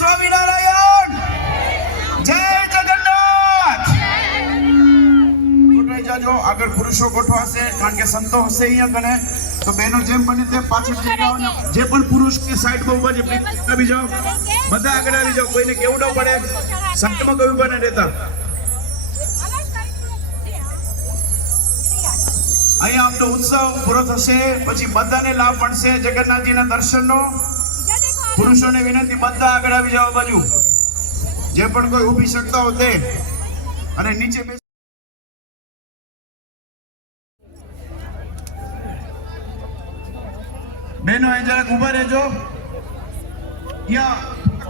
સ્વામિનારાયણ, જય જગન્નાથ. ગોઠવાઈ જાજો. આગળ પુરુષો ગોઠવાશે કારણ કે સંતો હશે અહીંયા કને. તો બહેનો જેમ બને તેમ પાછળ જઈ જાઓ. જે પણ પુરુષ કે સાઈડ પર ઉભા છે પ્લીઝ આવી જાઓ. બધા આગળ આવી જાઓ. કોઈને કેવું ન પડે. સંતમાં કોઈ ઉભા ન રહેતા. અહીંયા આપનો ઉત્સવ પૂરો થશે પછી બધાને લાભ મળશે જગન્નાથજીના દર્શનનો. પુરુષોને વિનંતી બધા આગળ આવી જાઓ બાજુ. જે પણ કોઈ ઊભી શકતા હોય તે અને નીચે બહેનો અહીં જરાક ઊભા રહેજો. અહીંયા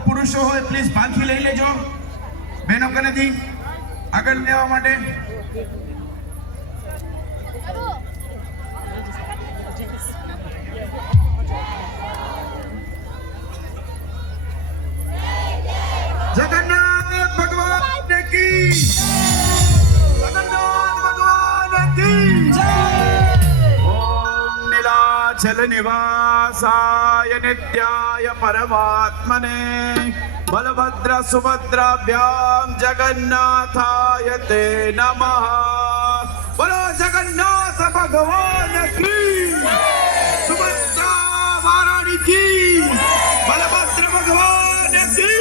પુરુષો હોય પ્લીઝ ભાંખી લઈ લેજો બહેનો કનેથી આગળ લેવા માટે. जगन्नाथ भगवान की, जगन्नाथ भगवान की जय. ओम नीलाचल निवासाय नित्याय परमात्मने बलभद्र सुभद्राभ्याम जगन्नाथाय ते नमः. बोलो जगन्नाथ भगवान की, सुभद्रा महारानी की, बलभद्र भगवान की.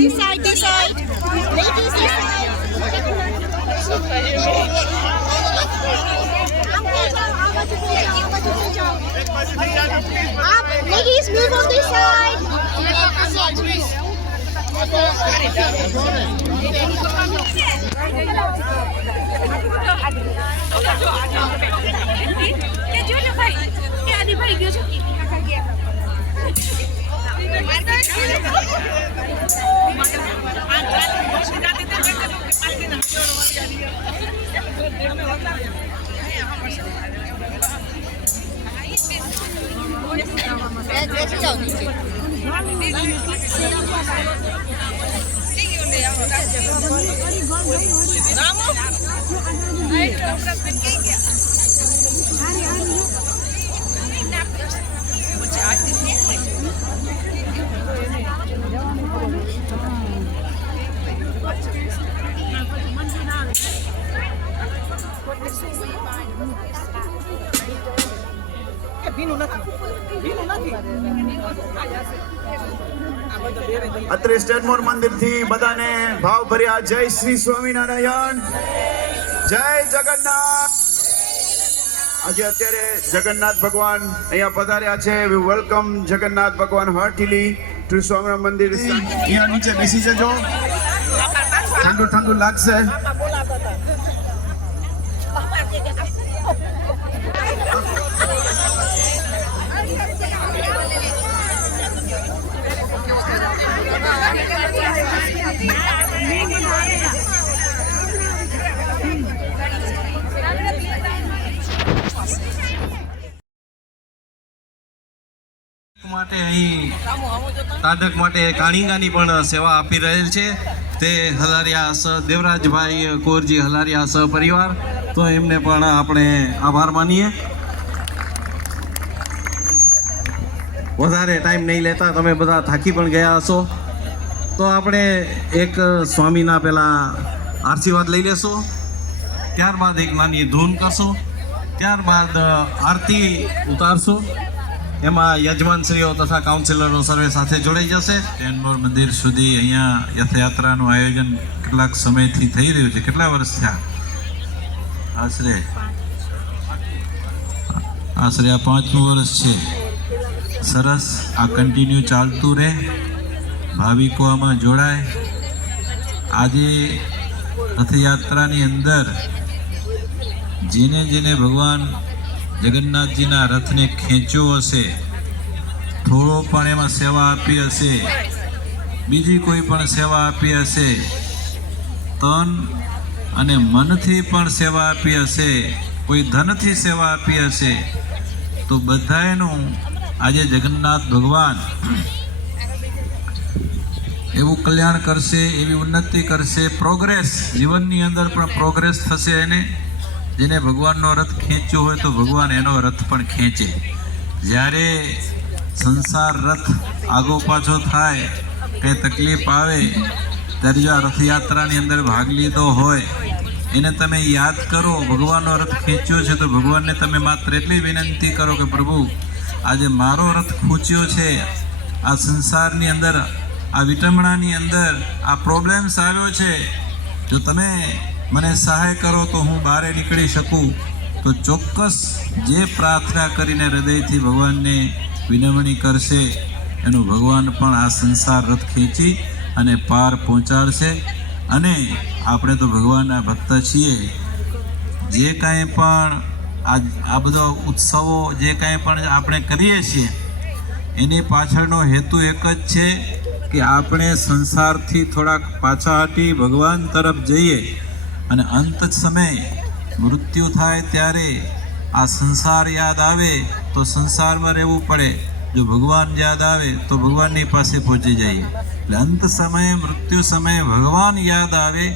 This side, this side. Ladies, this side. Ladies, move on this side. અત્રે સ્ટેટમોર મંદિર થી બધાને ભાવ ભર્યા જય શ્રી સ્વામિનારાયણ, જય જગન્નાથ. આજે અત્યારે જગન્નાથ ભગવાન અહીંયા પધાર્યા છે. વી વેલકમ જગન્નાથ ભગવાન હાર્ટીલી ટુ સ્વામિનારાયણ મંદિર. અહીંયા નીચે બેસી જજો, ઠંડુ ઠંડુ લાગશે. માટે અહીં તાડક માટે કાણીંગાની પણ સેવા આપી રહેલ છે તે હલારિયા દેવરાજભાઈ કોરજી હલારિયા સહપરિવાર. તો એમને પણ આપણે આભાર માનીએ. વધારે ટાઈમ નહીં લેતા, તમે બધા થાકી પણ ગયા હશો. તો આપણે એક સ્વામીના પહેલા આશીર્વાદ લઈ લેશો, ત્યારબાદ એક નાની ધૂન કરશો, ત્યારબાદ આરતી ઉતારશો. એમાં યજમાનશ્રીઓ તથા કાઉન્સિલરો સર્વે સાથે જોડાઈ જશે. ટેનમોર મંદિર સુધી અહીંયા રથયાત્રાનું આયોજન કેટલાક સમયથી થઈ રહ્યું છે. કેટલા વર્ષ થયા? આશરે આ 5મું વર્ષ છે. સરસ, આ કન્ટિન્યુ ચાલતું રહે, ભાવિકો આમાં જોડાય. આજે રથયાત્રાની અંદર જેને જેને ભગવાન જગન્નાથજીના રથને ખેંચ્યો હશે, થોડો પણ એમાં સેવા આપી હશે, બીજી કોઈ પણ સેવા આપી હશે, તન અને મનથી પણ સેવા આપી હશે, કોઈ ધનથી સેવા આપી હશે, તો બધાનું આજે જગન્નાથ ભગવાન એવું કલ્યાણ કરશે, એવી ઉન્નતિ કરશે, પ્રોગ્રેસ જીવનની અંદર પણ પ્રોગ્રેસ થશે. એને જેને ભગવાનનો રથ ખેંચ્યો હોય તો ભગવાન એનો રથ પણ ખેંચે. જ્યારે સંસાર રથ આગો પાછો થાય, કંઈ તકલીફ આવે, ત્યારે જો આ રથયાત્રાની અંદર ભાગ લીધો હોય એને તમે યાદ કરો, ભગવાનનો રથ ખેંચ્યો છે, તો ભગવાનને તમે માત્ર એટલી વિનંતી કરો કે પ્રભુ આજે મારો રથ ખૂંચ્યો છે, આ સંસારની અંદર, આ વિટમણાની અંદર આ પ્રોબ્લેમ્સ આવ્યો છે, જો તમે મને સહાય કરો તો હું બહાર નીકળી શકું. તો ચોક્કસ જે પ્રાર્થના કરીને હૃદયથી ભગવાનને વિનવણી કરશે એનું ભગવાન પણ આ સંસાર રથ ખેંચી અને પાર પહોંચાડશે. અને આપણે તો ભગવાનના ભક્ત છીએ. જે કાંઈ પણ આ બધા ઉત્સવો જે કાંઈ પણ આપણે કરીએ છીએ એની પાછળનો હેતુ એક જ છે કે આપણે સંસારથી થોડાક પાછા હટી ભગવાન તરફ જઈએ. અને અંત સમયે મૃત્યુ થાય ત્યારે આ સંસાર યાદ આવે તો સંસારમાં રહેવું પડે, જો ભગવાન યાદ આવે તો ભગવાનની પાસે પહોંચી જઈએ. એટલે અંત સમયે, મૃત્યુ સમયે ભગવાન યાદ આવે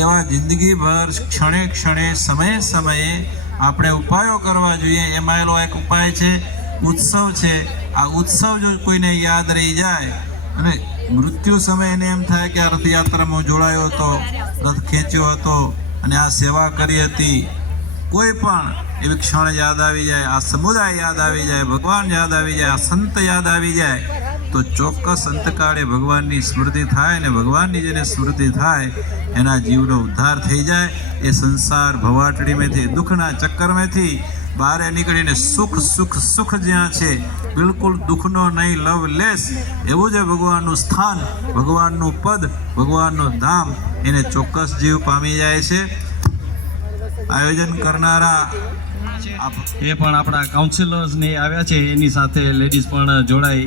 એવા જિંદગીભર ક્ષણે ક્ષણે, સમયે સમયે આપણે ઉપાયો કરવા જોઈએ. એમાં એનો એક ઉપાય છે ઉત્સવ છે. આ ઉત્સવ જો કોઈને યાદ રહી જાય અને મૃત્યુ સમયે એને એમ થાય કે આ રથયાત્રામાં જોડાયો હતો, રથ ખેંચ્યો હતો અને આ સેવા કરી હતી, કોઈ પણ એવી ક્ષણ યાદ આવી જાય, આ સમુદાય યાદ આવી જાય, ભગવાન યાદ આવી જાય, આ સંત યાદ આવી જાય, તો ચોક્કસ અંતકાળે ભગવાનની સ્મૃતિ થાય. અને ભગવાનની જેને સ્મૃતિ થાય એના જીવનો ઉદ્ધાર થઈ જાય. એ સંસાર ભવાટડીમાંથી, દુઃખના ચક્કરમાંથી બહાર નીકળીને સુખ સુખ સુખ જ્યાં છે, બિલકુલ દુઃખનો નહીં, લવ લેસ એવું જે ભગવાનનું સ્થાન, ભગવાનનું પદ, ભગવાનનું ધામ, એને ચોક્કસ જીવ પામી જાય છે. આયોજન કરનારા એ પણ આપણા કાઉન્સિલર્સને આવ્યા છે, એની સાથે લેડીઝ પણ જોડાઈ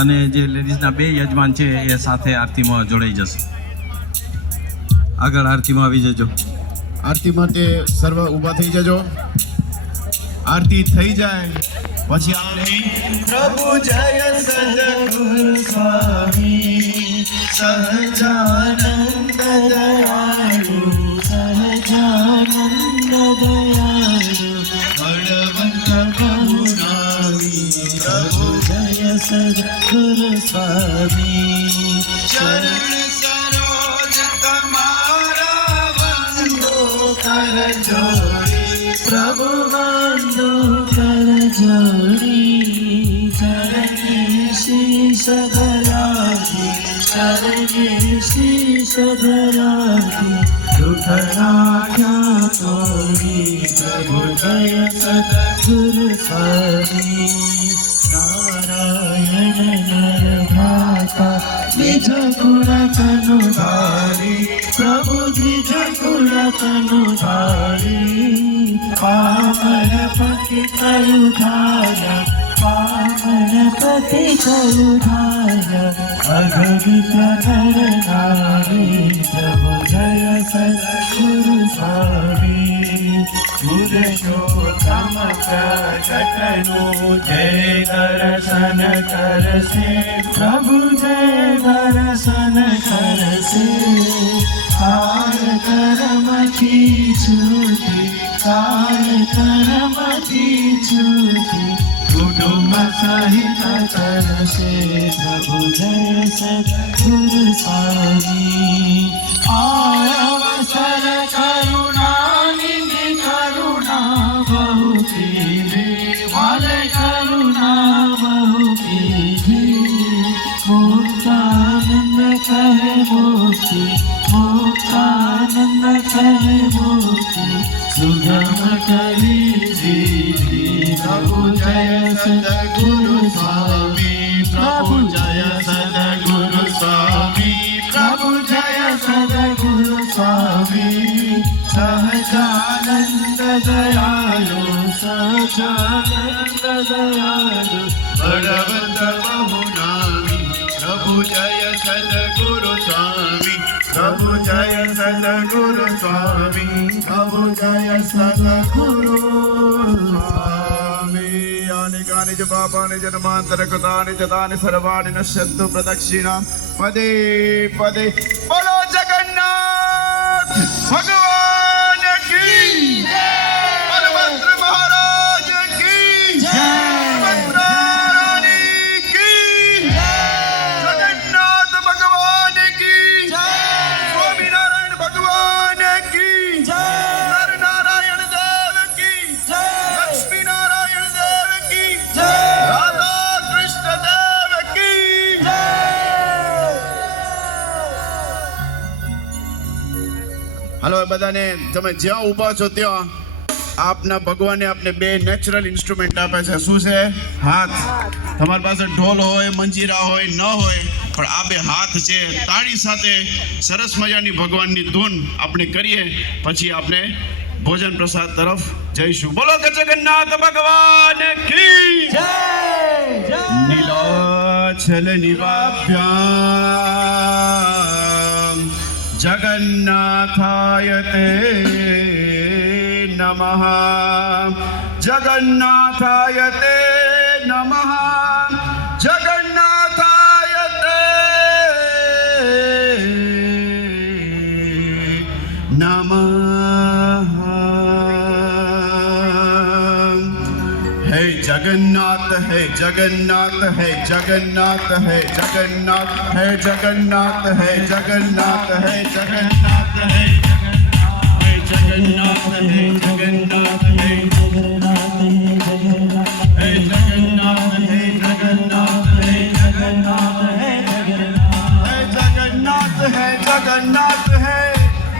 અને જે લેડીઝના 2 યજમાન છે એ સાથે આરતીમાં જોડાઈ જશે. આગળ આરતીમાં આવી જજો. આરતી માટે સર્વ ઊભા થઈ જજો. આરતી થઈ જાય પછી આપણે પ્રભુ જય સદગુરુ સ્વામી સહજાનંદ દયાળુ, સહજાનંદ દયાળુ, બળવંત બહુનામી, પ્રભુ જય સદગુરુ સ્વામી. ચરણ સરોજ તમારા વંદો કર જોડી, પ્રભુ વંદો કર જોડી. ચરણે શીશ ધરાવી, ચરણે શીશ ધરાવી, દુઃખના ક્યાં તોડી, પ્રભુ જય સદગુરુ સ્વામી. નારાયણ નર ભ્રાતા, દ્વિજ કુળ તનુ ધારી, પ્રભુ દ્વિજ કુળ તનુ ધારી. પાવન પતિ કયુ ધાર, પાવન પતિ કયુ ધાર, અગણિત નર નારી, પ્રભુ જય સદગુરુ સ્વામી. પુરુષોત્તમ પ્રગટનું જય દર્શન કરશે, પ્રભુ જય દર્શન કરશે. કાલ કર્મથી છૂટી, કાલ કર્મથી છૂટી, કુટુંબ સહિત કરશે, પ્રભુ જય સદગુરુ સ્વામી. અવસર કરુણાનિધિ, કરુણા બહુ કીધી, વાલ કરુણા બહુ કીધી. મુક્તાનંદ કહે મુક્તિ, મુક્તાનંદ કહે મુક્તિ, સુગમ કરી દીધી. પ્રભુ જય સદગુરુ સ્વામી, પ્રભુ જય સદગુરુ સ્વામી, પ્રભુ જય સદગુરુ સ્વામી. સહજાનંદ દયાળુ, સહજાનંદ દયાળુ, બળવંત બહુનામી, પ્રભુ જય સદગુરુ સ્વામી, પ્રભુ જય સદગુરુ સ્વામી, પ્રભુ જય સદગુરુ સ્વામી. યાની કાની જ પાપાની જન્માંતર કૃતાની જ તાની સર્વાણી નશ્યન્તુ પ્રદક્ષિણામ પદે પદે. બોલો જગન્નાથ ભગવાન કી જય. હાલો બધાને, તમે જ્યાં ઊભા છો ત્યાં આપના ભગવાને આપને બે નેચરલ ઇન્સ્ટ્રુમેન્ટ આપે છે. શું છે? હાથ. તમારી પાસે ઢોલ હોય, મંજીરા હોય, ન હોય, પણ આ બે હાથ છે. તાળી સાથે સરસ મજાની ભગવાનની ધૂન આપણે કરીએ, પછી આપણે ભોજન પ્રસાદ તરફ જઈશું. બોલો કે જગન્નાથ ભગવાન કી જય. નીલાચલ નિવાભ્યામ જગન્નાથાય તે નમઃ. જગન્નાથાય તે નમઃ. જગન્નાથાય તે નમઃ. હે જગન્નાથ, હે જગન્નાથ, હે જગન્નાથ, હે જગન્નાથ, હે જગન્નાથ, હે જગન્નાથ, હે જગન્નાથ, હે जगन्नाथ है जगन्नाथ है जगन्नाथ है जगन्नाथ है जगन्नाथ है जगन्नाथ है जगन्नाथ है जगन्नाथ है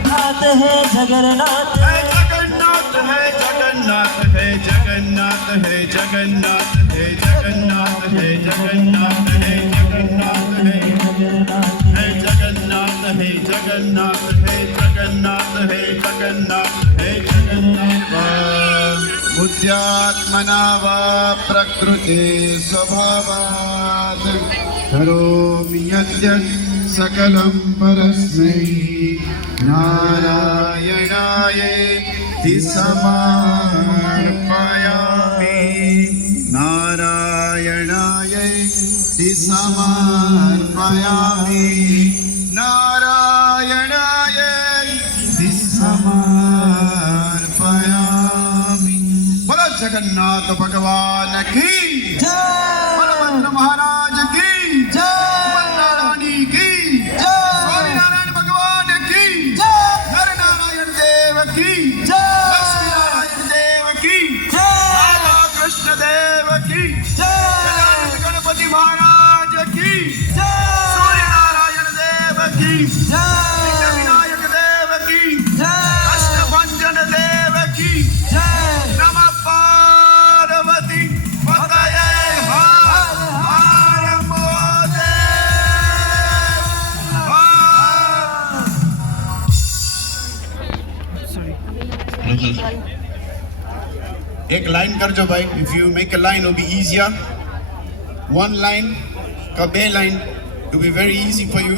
नाथ है जगन्नाथ है जगन्नाथ है जगन्नाथ है जगन्नाथ है जगन्नाथ है जगन्नाथ है जगन्नाथ है जगन्नाथ है जगन्नाथ है जगन्नाथ है जगन्नाथ है जगन्नाथ है जगन्नाथ. बुद्ध्यात्मना वा प्रकृते स्वभावात् करोमि यद्यत् सकलं परस्मै नारायणायेति समर्पयामि. नारायणायेति समर्पयामि. नारायणायेति समर्पयामि. बोलो जगन्नाथ भगवान की जय. बलभद्र महाराज की जय. रानी की जय. स्वामीनारायण भगवान की जय. नर नारायण देव की जय. लक्ष्मी नारायण देव की जय. राधा कृष्ण देव की जय. गणपति महाराज की जय. सूर्य नारायण देव की जय. विनायक देव की जय. अष्टभंजन देव की जय. नमः पार्वती पतये हर हर महादेव. एक लाइन करजो भाई. If you make a line, it will be easier. One line का बे line, it will be very easy for you.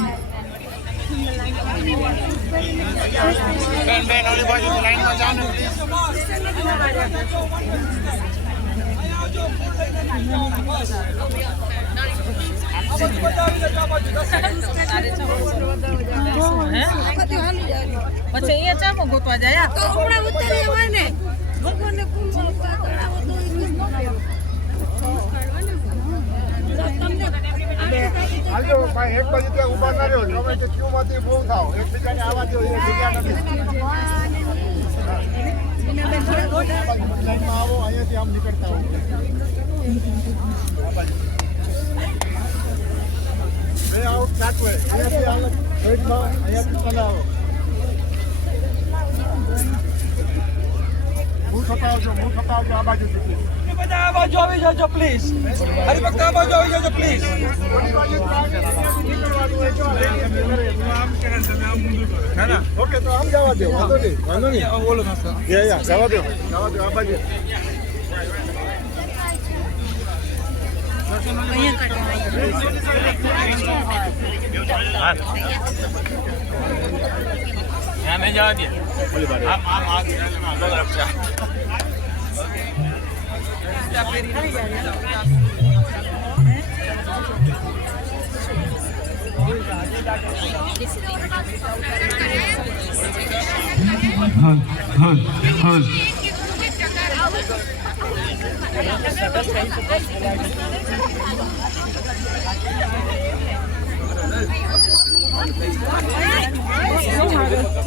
પછી અહીંયા ચામો ગોતવા જાય તો હમણાં ઉતરી હોય ને ભગવાનને પૂછવા કરાવો તો હાલો ભાઈ, એક બાજુ ત્યાં ઊભા ના રહ્યો, તમે તો ક્યુમાંથી બહુ થાવ, એકબીજાને આવા દો, એ જગ્યા નથી. લાઈનમાં આવો, અહીંયાથી આમ નીકળતા હો. બે આઉટ ચાકવે, અહીંયાથી આવો, અહીંયાથી ચલાવો. હું થતા આવજો આ બાજુથી. બધા આ બાજુ આવી જાજો પ્લીઝ. હરિભક્ત આ બાજુ આવી જાજો પ્લીઝ. ના ના, ઓકે, તો આમ જવા દો, વાંધો નહીં. બોલો માસ્ટર. જવા દો આ બાજુ. નહીં જવા દે.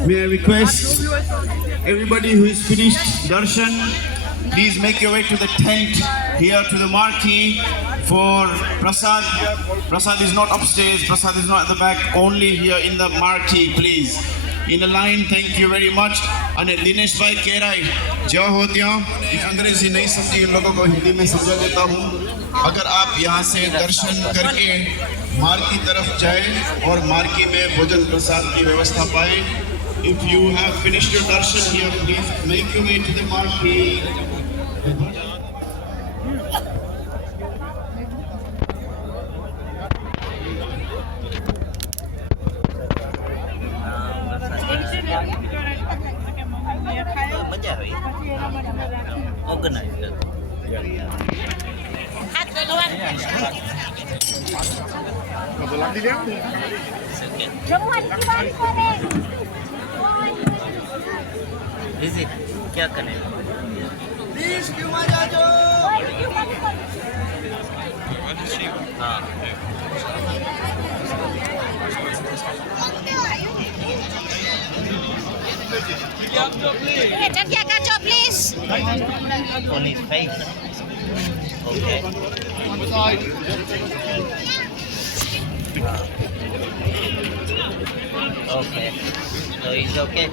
May I request everybody who is finished darshan, please make your way to the tent here to the marquee for prasad. Prasad is not upstairs, prasad is not at the back, only here in the marquee, please. in a line. Thank you very much. અને દિનેશભાઈ કેરાઈ जो हो ત્યાં अंग्रेजी नहीं समझी इन लोगों को हिंदी में समझा देता हूँ. अगर आप यहाँ से दर्शन करके मार्की तरफ जाए और मार्की में भोजन प्रसाद की व्यवस्था पाए. If you have finished your darshan here, please make your way to the marquee. क्या करें हाँ જગ્યા કરજો પ્લીઝ. पुलिस भाई ओके ओके तो इज ओके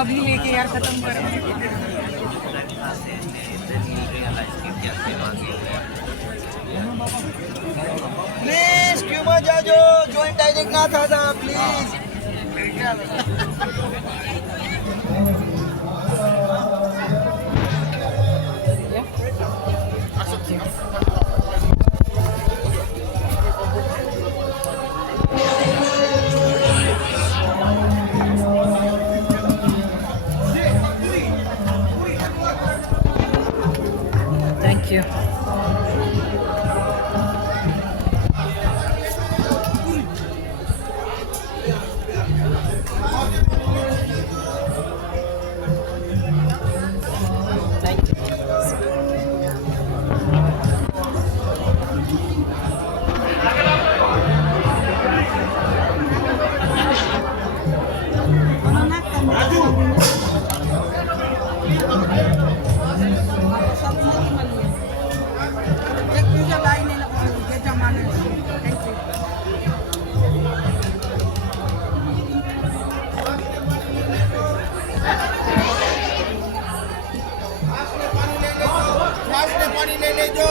અભી લેકે યાર ખતમ કરો. પ્લીઝ ક્યુમાં જાજો જોઈન્ટ ડાયરેક્ટ ના થતા પ્લીઝ થેન્ક યુ. પાણી લઈ લેજો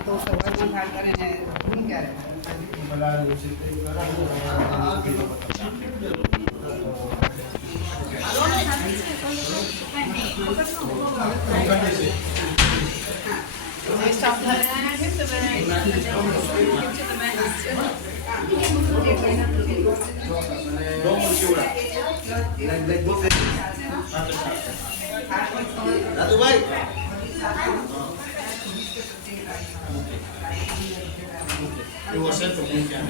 તો સવારમાં થાળ કરીને ધૂન ક્યારે It was sent from India.